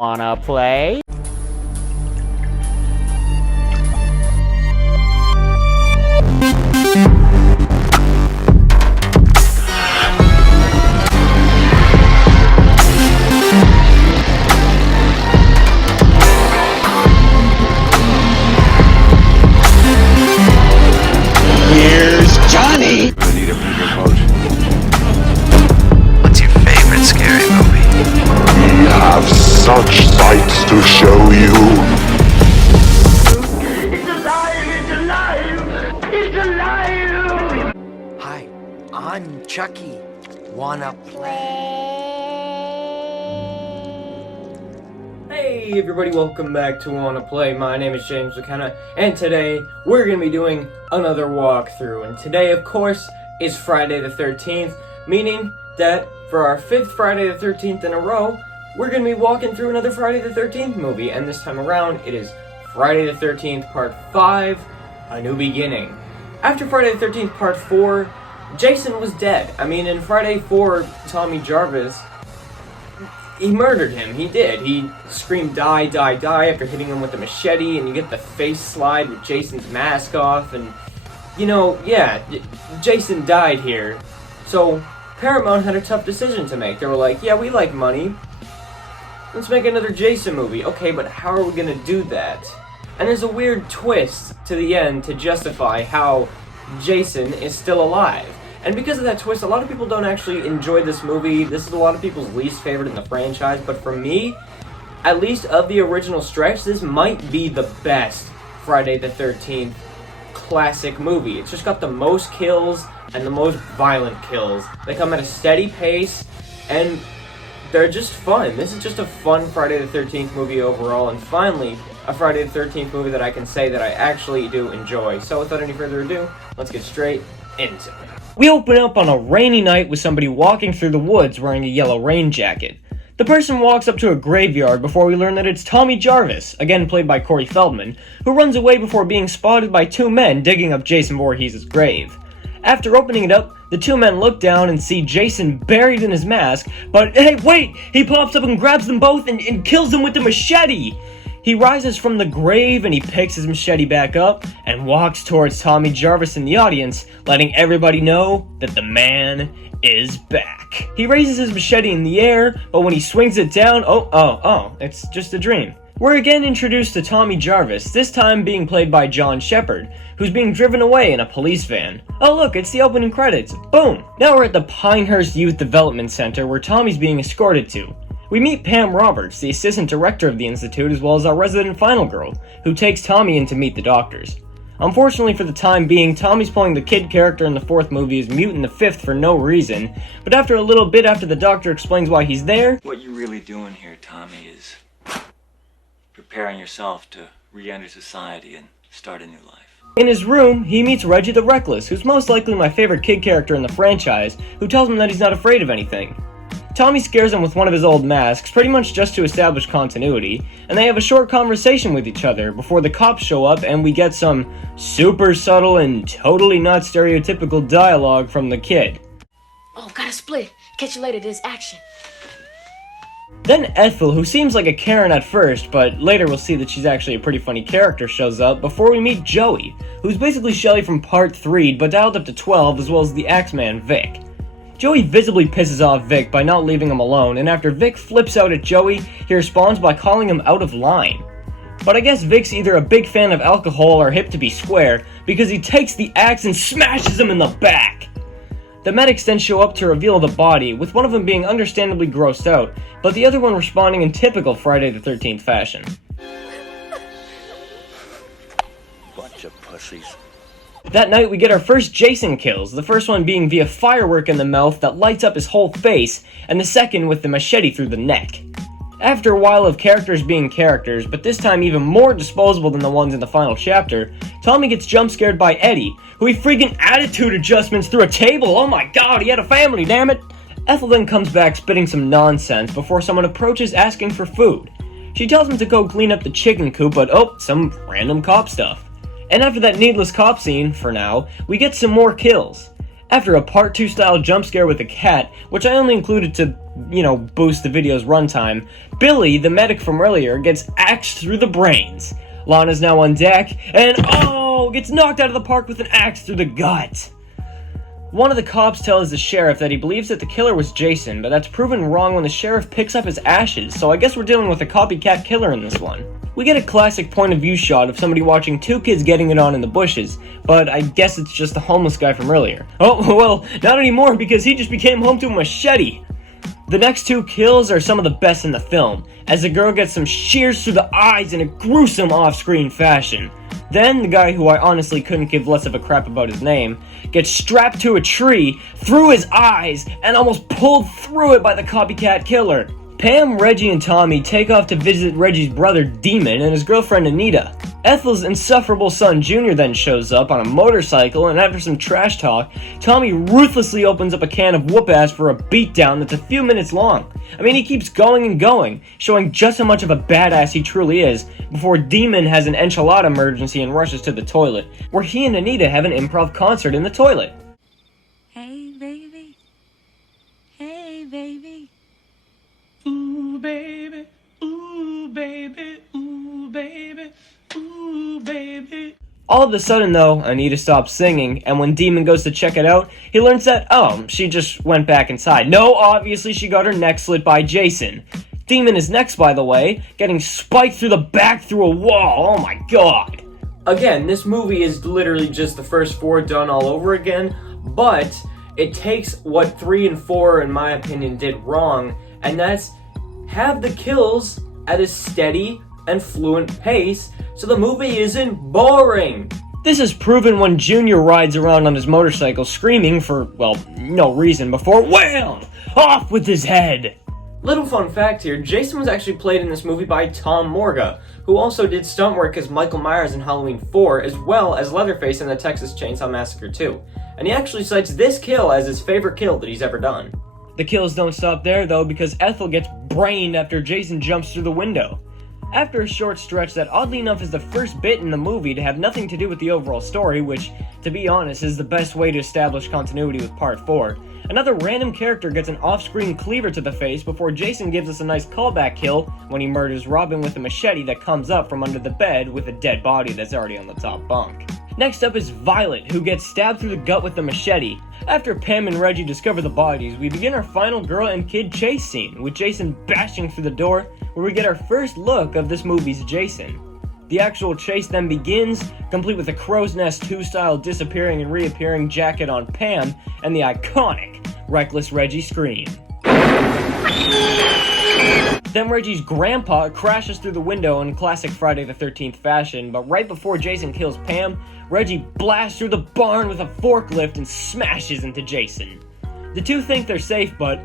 Wanna play? Here's Johnny! I need a bigger boat. What's your favorite scary movie? We have such sights to show you. It's alive! It's alive! It's alive! Hi, I'm Chucky. Wanna play? Hey everybody, welcome back to Wanna Play. My name is James McKenna, and today we're going to be doing another walkthrough. And today, of course, is Friday the 13th, meaning that for our 5th Friday the 13th in a row, we're going to be walking through another Friday the 13th movie. And this time around, it is Friday the 13th Part 5, A New Beginning. After Friday the 13th Part 4, Jason was dead. I mean, in Friday 4, Tommy Jarvis, he murdered him. He did. He screamed, "Die, die, die," after hitting him with a machete, and you get the face slide with Jason's mask off, and, you know, yeah, Jason died here. So, Paramount had a tough decision to make. They were like, yeah, we like money. Let's make another Jason movie. Okay, but how are we gonna do that? And there's a weird twist to the end to justify how Jason is still alive. And because of that twist, a lot of people don't actually enjoy this movie. This is a lot of people's least favorite in the franchise, but for me, at least of the original stretch, this might be the best Friday the 13th classic movie. It's just got the most kills and the most violent kills. They come at a steady pace, and they're just fun. This is just a fun Friday the 13th movie overall, and finally, a Friday the 13th movie that I can say that I actually do enjoy. So without any further ado, let's get straight into it. We open up on a rainy night with somebody walking through the woods wearing a yellow rain jacket. The person walks up to a graveyard before we learn that it's Tommy Jarvis, again played by Corey Feldman, who runs away before being spotted by two men digging up Jason Voorhees' grave. After opening it up, the two men look down and see Jason buried in his mask, but hey, wait! He pops up and grabs them both and kills them with a machete! He rises from the grave and he picks his machete back up and walks towards Tommy Jarvis in the audience, letting everybody know that the man is back. He raises his machete in the air, but when he swings it down, it's just a dream. We're again introduced to Tommy Jarvis, this time being played by John Shepard, who's being driven away in a police van. Oh look, it's the opening credits. Boom! Now we're at the Pinehurst Youth Development Center where Tommy's being escorted to. We meet Pam Roberts, the assistant director of the institute, as well as our resident final girl, who takes Tommy in to meet the doctors. Unfortunately for the time being, Tommy's playing the kid character in the 4th movie is mute in the 5th for no reason, but after a little bit after the doctor explains why he's there... What you're really doing here, Tommy, is preparing yourself to re-enter society and start a new life. In his room, he meets Reggie the Reckless, who's most likely my favorite kid character in the franchise, who tells him that he's not afraid of anything. Tommy scares him with one of his old masks, pretty much just to establish continuity, and they have a short conversation with each other before the cops show up and we get some super subtle and totally not stereotypical dialogue from the kid. Oh, gotta split. Catch you later, there's action. Then Ethel, who seems like a Karen at first, but later we'll see that she's actually a pretty funny character, shows up before we meet Joey, who's basically Shelly from Part 3, but dialed up to 12, as well as the Axeman Vic. Joey visibly pisses off Vic by not leaving him alone, and after Vic flips out at Joey, he responds by calling him out of line. But I guess Vic's either a big fan of alcohol or hip to be square, because he takes the axe and smashes him in the back! The medics then show up to reveal the body, with one of them being understandably grossed out, but the other one responding in typical Friday the 13th fashion. Bunch of pussies. That night we get our first Jason kills, the first one being via firework in the mouth that lights up his whole face, and the second with the machete through the neck. After a while of characters being characters, but this time even more disposable than the ones in the final chapter, Tommy gets jump scared by Eddie, who he freaking attitude adjustments through a table. Oh my god, he had a family, damn it! Ethel then comes back spitting some nonsense before someone approaches asking for food. She tells him to go clean up the chicken coop, but some random cop stuff. And after that needless cop scene, for now, we get some more kills. After a Part 2 style jump scare with a cat, which I only included to boost the video's runtime, Billy, the medic from earlier, gets axed through the brains. Lana's now on deck, and gets knocked out of the park with an axe through the gut. One of the cops tells the sheriff that he believes that the killer was Jason, but that's proven wrong when the sheriff picks up his ashes, so I guess we're dealing with a copycat killer in this one. We get a classic point of view shot of somebody watching two kids getting it on in the bushes, but I guess it's just the homeless guy from earlier. Oh, well, not anymore because he just became home to a machete. The next two kills are some of the best in the film, as the girl gets some shears through the eyes in a gruesome off-screen fashion. Then, the guy, who I honestly couldn't give less of a crap about his name, gets strapped to a tree, through his eyes, and almost pulled through it by the copycat killer. Pam, Reggie, and Tommy take off to visit Reggie's brother, Demon, and his girlfriend, Anita. Ethel's insufferable son, Junior, then shows up on a motorcycle, and after some trash talk, Tommy ruthlessly opens up a can of whoop-ass for a beatdown that's a few minutes long. I mean, he keeps going and going, showing just how much of a badass he truly is, before Demon has an enchilada emergency and rushes to the toilet, where he and Anita have an improv concert in the toilet. Hey, baby. Hey, baby. Ooh, baby. Ooh, baby. Ooh, baby. Ooh, baby. All of a sudden, though, Anita stops singing, and when Demon goes to check it out, he learns that, she just went back inside. No, obviously she got her neck slit by Jason. Demon is next, by the way, getting spiked through the back through a wall. Oh my god. Again, this movie is literally just the first four done all over again, but it takes what 3 and 4, in my opinion, did wrong, and that's have the kills at a steady and fluent pace, so the movie isn't boring. This is proven when Junior rides around on his motorcycle screaming for, no reason before wham! Off with his head! Little fun fact here, Jason was actually played in this movie by Tom Morga, who also did stunt work as Michael Myers in Halloween 4, as well as Leatherface in the Texas Chainsaw Massacre 2. And he actually cites this kill as his favorite kill that he's ever done. The kills don't stop there, though, because Ethel gets brained after Jason jumps through the window. After a short stretch that oddly enough is the first bit in the movie to have nothing to do with the overall story, which, to be honest, is the best way to establish continuity with Part 4, another random character gets an off-screen cleaver to the face before Jason gives us a nice callback kill when he murders Robin with a machete that comes up from under the bed with a dead body that's already on the top bunk. Next up is Violet, who gets stabbed through the gut with a machete. After Pam and Reggie discover the bodies, we begin our final girl and kid chase scene, with Jason bashing through the door, where we get our first look of this movie's Jason. The actual chase then begins, complete with a crow's nest 2-style disappearing and reappearing jacket on Pam, and the iconic Reckless Reggie scream. Then Reggie's grandpa crashes through the window in classic Friday the 13th fashion, but right before Jason kills Pam, Reggie blasts through the barn with a forklift and smashes into Jason. The two think they're safe, but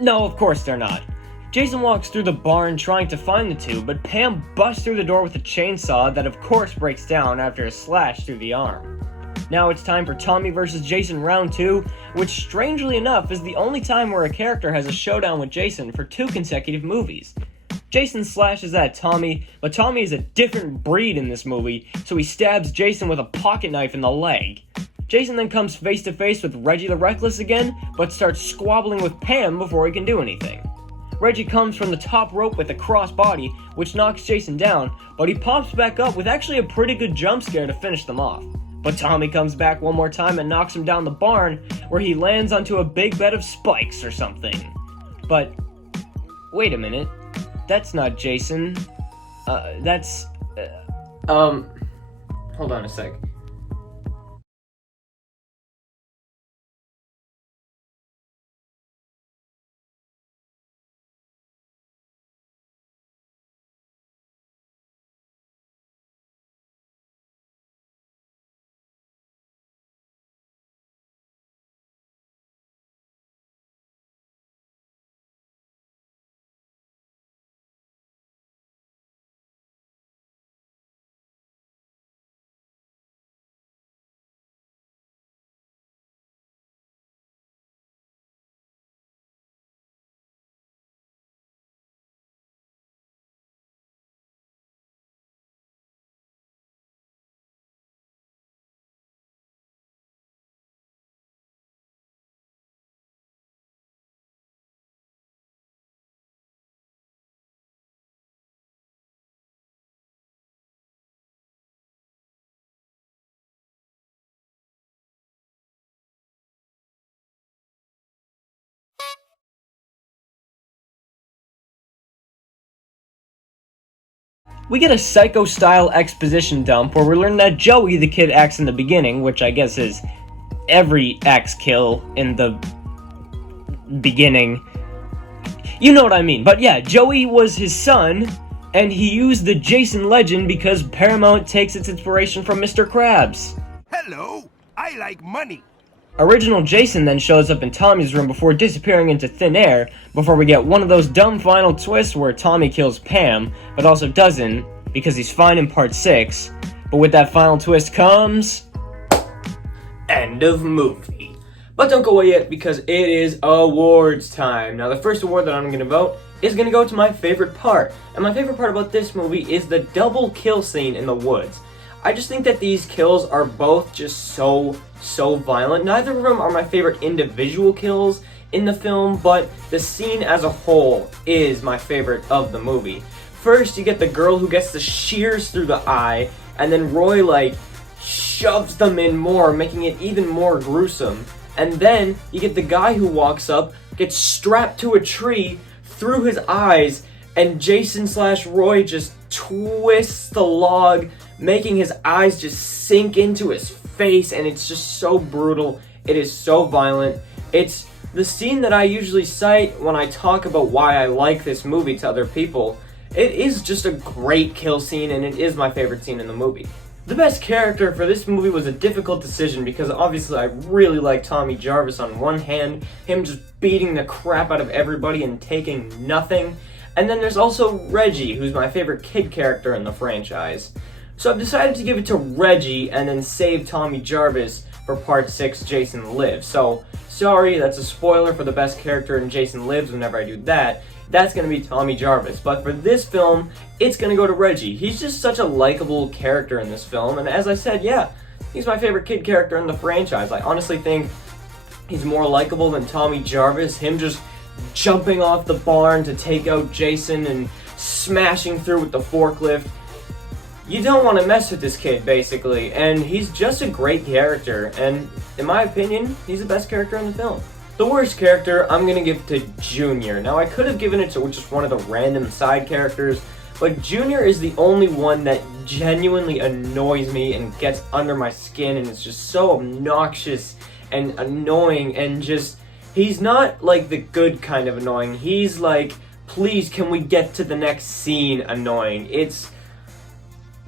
no, of course they're not. Jason walks through the barn trying to find the two, but Pam busts through the door with a chainsaw that of course breaks down after a slash through the arm. Now it's time for Tommy vs. Jason Round 2, which strangely enough is the only time where a character has a showdown with Jason for 2 consecutive movies. Jason slashes at Tommy, but Tommy is a different breed in this movie, so he stabs Jason with a pocket knife in the leg. Jason then comes face to face with Reggie the Reckless again, but starts squabbling with Pam before he can do anything. Reggie comes from the top rope with a cross body, which knocks Jason down, but he pops back up with actually a pretty good jump scare to finish them off. But Tommy comes back one more time and knocks him down the barn, where he lands onto a big bed of spikes or something. But, wait a minute, that's not Jason. Hold on a sec. we get a Psycho-style exposition dump where we learn that Joey, the kid X in the beginning, which I guess is every X kill in the beginning. You know what I mean. But yeah, Joey was his son, and he used the Jason legend because Paramount takes its inspiration from Mr. Krabs. Hello, I like money. Original Jason then shows up in Tommy's room before disappearing into thin air, before we get one of those dumb final twists where Tommy kills Pam, but also doesn't, because he's fine in part 6. But with that final twist comes... end of movie. But don't go away yet, because it is awards time. Now, the first award that I'm going to vote is going to go to my favorite part. And my favorite part about this movie is the double kill scene in the woods. I just think that these kills are both just so violent. Neither of them are my favorite individual kills in the film, but the scene as a whole is my favorite of the movie. First, you get the girl who gets the shears through the eye, and then Roy, like, shoves them in more, making it even more gruesome. And then, you get the guy who walks up, gets strapped to a tree through his eyes, and Jason/Roy just twists the log, making his eyes just sink into his face, and it's just so brutal. It is so violent. It's the scene that I usually cite when I talk about why I like this movie to other people. It is just a great kill scene, and it is my favorite scene in the movie. The best character for this movie was a difficult decision because obviously I really like Tommy Jarvis on one hand, him just beating the crap out of everybody and taking nothing. And then there's also Reggie, who's my favorite kid character in the franchise. So I've decided to give it to Reggie and then save Tommy Jarvis for part 6, Jason Lives. So, sorry, that's a spoiler for the best character in Jason Lives whenever I do that. That's going to be Tommy Jarvis. But for this film, it's going to go to Reggie. He's just such a likable character in this film. And as I said, yeah, he's my favorite kid character in the franchise. I honestly think he's more likable than Tommy Jarvis. Him just jumping off the barn to take out Jason and smashing through with the forklift. You don't want to mess with this kid, basically, and he's just a great character, and in my opinion, he's the best character in the film. The worst character, I'm going to give to Junior. Now, I could have given it to just one of the random side characters, but Junior is the only one that genuinely annoys me and gets under my skin, and it's just so obnoxious and annoying, and just, he's not like the good kind of annoying. He's like, please, can we get to the next scene annoying. It's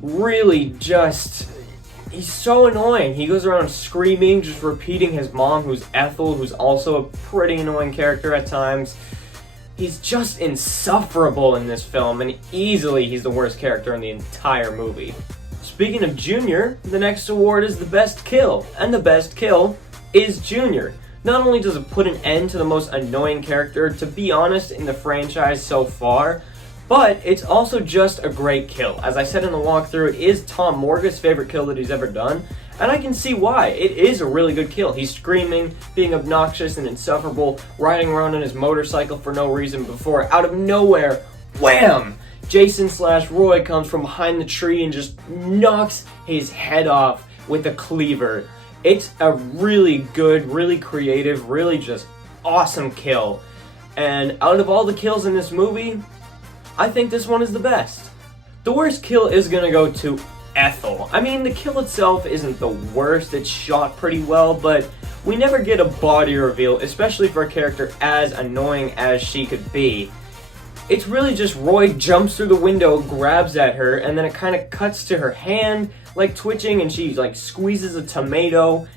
really just, he's so annoying. He goes around screaming, just repeating his mom, who's Ethel, who's also a pretty annoying character at times. He's just insufferable in this film, and easily he's the worst character in the entire movie. Speaking of Junior, the next award is the best kill, and the best kill is Junior. Not only does it put an end to the most annoying character, to be honest, in the franchise so far, but it's also just a great kill. As I said in the walkthrough, it is Tom Morga's favorite kill that he's ever done, and I can see why. It is a really good kill. He's screaming, being obnoxious and insufferable, riding around on his motorcycle for no reason before, out of nowhere, wham! Jason/Roy comes from behind the tree and just knocks his head off with a cleaver. It's a really good, really creative, really just awesome kill. And out of all the kills in this movie, I think this one is the best. The worst kill is gonna go to Ethel. I mean, the kill itself isn't the worst, it's shot pretty well, but we never get a body reveal, especially for a character as annoying as she could be. It's really just Roy jumps through the window, grabs at her, and then it kind of cuts to her hand, like twitching, and she like squeezes a tomato,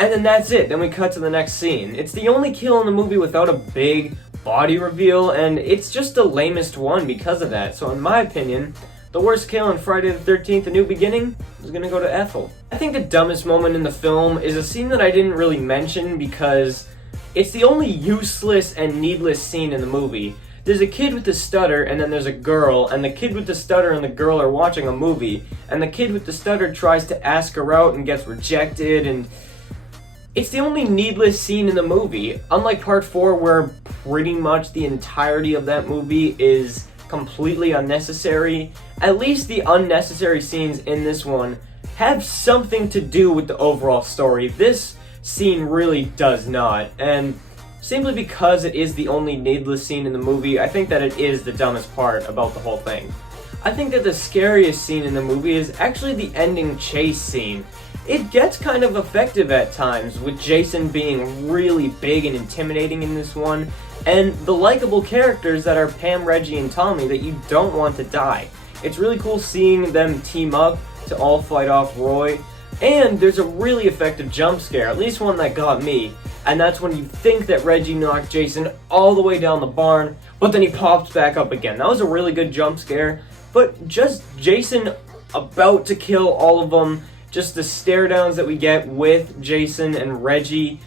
and then that's it. Then we cut to the next scene. It's the only kill in the movie without a big body reveal, and it's just the lamest one because of that. So in my opinion, the worst kill in Friday the 13th, A New Beginning is gonna go to Ethel. I think the dumbest moment in the film is a scene that I didn't really mention because it's the only useless and needless scene in the movie. There's a kid with a stutter, and then there's a girl, and the kid with the stutter and the girl are watching a movie, and the kid with the stutter tries to ask her out and gets rejected, and it's the only needless scene in the movie. Unlike part 4, where pretty much the entirety of that movie is completely unnecessary, at least the unnecessary scenes in this one have something to do with the overall story. This scene really does not, and simply because it is the only needless scene in the movie, I think that it is the dumbest part about the whole thing. I think that the scariest scene in the movie is actually the ending chase scene. It gets kind of effective at times, with Jason being really big and intimidating in this one, and the likable characters that are Pam, Reggie, and Tommy that you don't want to die. It's really cool seeing them team up to all fight off Roy, and there's a really effective jump scare, at least one that got me, and that's when you think that Reggie knocked Jason all the way down the barn, but then he pops back up again. That was a really good jump scare, but just Jason about to kill all of them, just the stare downs that we get with Jason and Reggie,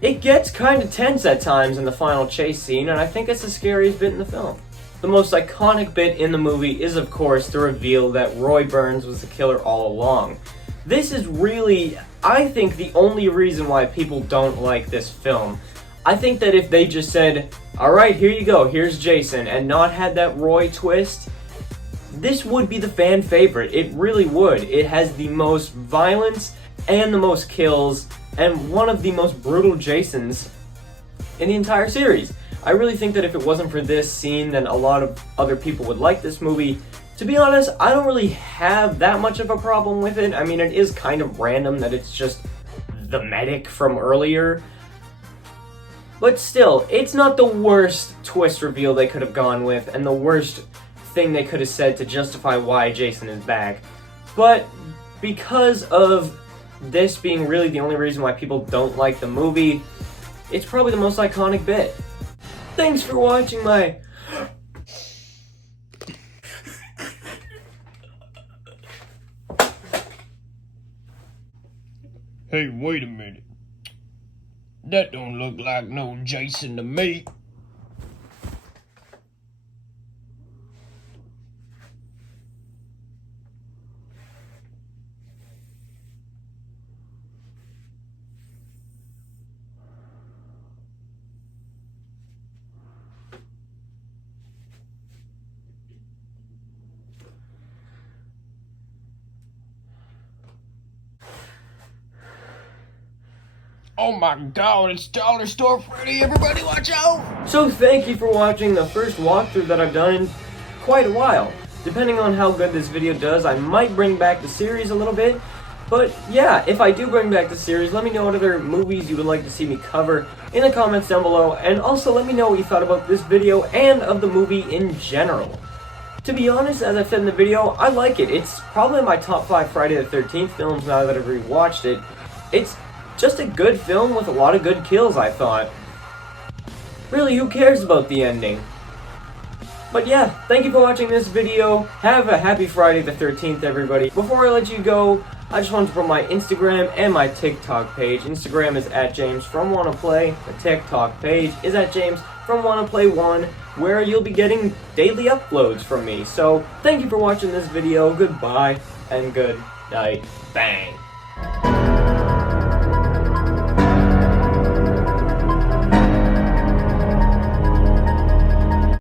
it gets kind of tense at times in the final chase scene, and I think it's the scariest bit in the film. The most iconic bit in the movie is, of course, the reveal that Roy Burns was the killer all along. This is really, I think, the only reason why people don't like this film. I think that if they just said, alright, here you go, here's Jason, and not had that Roy twist, this would be the fan favorite. It really would. It has the most violence and the most kills and one of the most brutal Jasons in the entire series. I really think that if it wasn't for this scene, then a lot of other people would like this movie. To be honest, I don't really have that much of a problem with it. I mean, it is kind of random that it's just the medic from earlier. But still, it's not the worst twist reveal they could have gone with, and the worst thing they could have said to justify why Jason is back. But because of this being really the only reason why people don't like the movie, it's probably the most iconic bit. Thanks for watching my... Hey, wait a minute. That don't look like no Jason to me. Oh my god, it's Dollar Store Freddy, everybody watch out! So thank you for watching the first walkthrough that I've done in quite a while. Depending on how good this video does, I might bring back the series a little bit. But yeah, if I do bring back the series, let me know what other movies you would like to see me cover in the comments down below, and also let me know what you thought about this video and of the movie in general. To be honest, as I said in the video, I like it. It's probably my top 5 Friday the 13th films now that I've rewatched it. It's just a good film with a lot of good kills, I thought. Really, who cares about the ending? But yeah, thank you for watching this video. Have a happy Friday the 13th, everybody. Before I let you go, I just wanted to put my Instagram and my TikTok page. Instagram is @JamesFromWannaPlay. The TikTok page is @JamesFromWannaPlay1, where you'll be getting daily uploads from me. So, thank you for watching this video. Goodbye, and good night. Bang.